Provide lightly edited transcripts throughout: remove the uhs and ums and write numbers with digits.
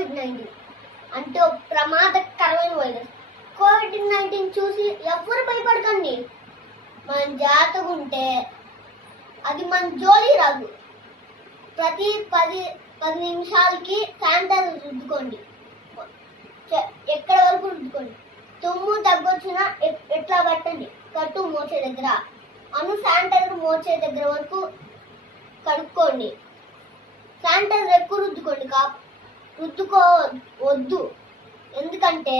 COVID-19 అంటే ఒక ప్రమాదకరమైన వైరస్. COVID-19 చూసి ఎవ్వరు భయపడకండి. మనం జాగ్రత్తగా ఉంటే అది మన జోలి రాదు. ప్రతి 10 నిమిషాలకి శానిటైజర్ రుద్దుకోండి. ఎక్కడ వరకు రుద్దుకోండి. తుమ్ము తగ్గొచ్చినా ఎట్లా పెట్టండి, కట్టు మోచే దగ్గర. శానిటైజర్ మోచే దగ్గర వరకు కడుక్కోండి. శానిటైజర్ ఎక్కువ రుద్దుకోండి, రుద్దుకోవద్దు. ఎందుకంటే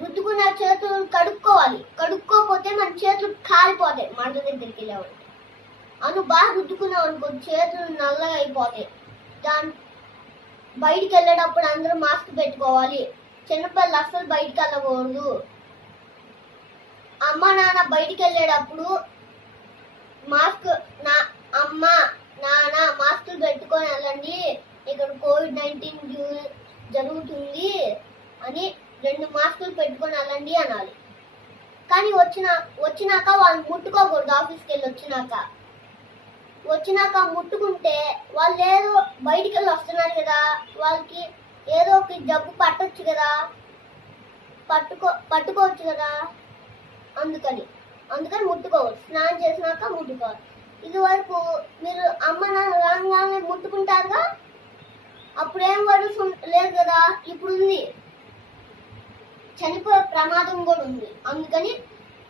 రుద్దుకున్న చేతులు కడుక్కోవాలి. కడుక్కోపోతే మన చేతులు కాలిపోతాయి. మంట దగ్గరికి వెళ్ళేవాళ్ళు బాగా రుద్దుకున్నాం అనుకో చేతులు నల్లగా అయిపోతాయి. బయటికి వెళ్ళేటప్పుడు అందరూ మాస్క్ పెట్టుకోవాలి. చిన్నపిల్లలు అస్సలు బయటికి వెళ్ళకూడదు. అమ్మ నాన్న బయటికి వెళ్ళేటప్పుడు అమ్మ నాన్న మాస్కులు పెట్టుకొని వెళ్ళండి, ఇక్కడ COVID-19 జరుగుతుంది అని 2 మాస్కులు పెట్టుకొని వెళ్ళండి అనాలి. కానీ వచ్చినాక వాళ్ళు ముట్టుకోకూడదు. ఆఫీస్కి వెళ్ళి వచ్చినాక ముట్టుకుంటే వాళ్ళు ఏదో బయటికి వెళ్ళి వస్తున్నారు కదా, వాళ్ళకి ఏదో ఒక జబ్బు పట్టొచ్చు కదా, పట్టుకోవచ్చు కదా. అందుకని ముట్టుకోవచ్చు. స్నానం చేసినాక ముట్టుకోవాలి. ఇది వరకు మీరు అమ్మ నాన్న రాగానే ముట్టుకుంటారుగా, అప్పుడేం వైరస్ లేదు కదా. ఇప్పుడు ఉంది, చనిపోయే ప్రమాదం కూడా ఉంది. అందుకని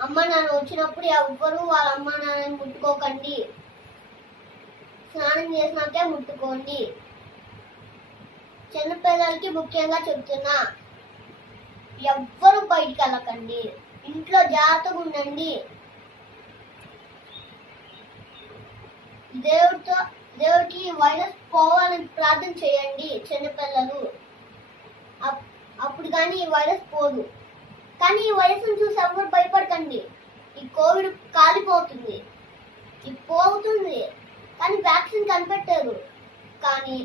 అమ్మ నాన్న వచ్చినప్పుడు ఎవ్వరు వాళ్ళ అమ్మ నాన్నని ముట్టుకోకండి. స్నానం చేసినాకే ముట్టుకోండి. చిన్నపిల్లలకి ముఖ్యంగా చెప్తున్నా, ఎవ్వరు బయటికి వెళ్ళకండి. ఇంట్లో జాగ్రత్తగా ఉండండి. దేవుడికి వైరస్ పోవాలని ప్రార్థన చేయండి చిన్నపిల్లలు. అప్పుడు కానీ ఈ వైరస్ పోదు. కానీ ఈ వైరస్ను చూసి ఎవరు భయపడకండి. ఈ కోవిడ్ కాలిపోతుంది, ఇది పోతుంది. కానీ వ్యాక్సిన్ కనిపెట్టారు. కానీ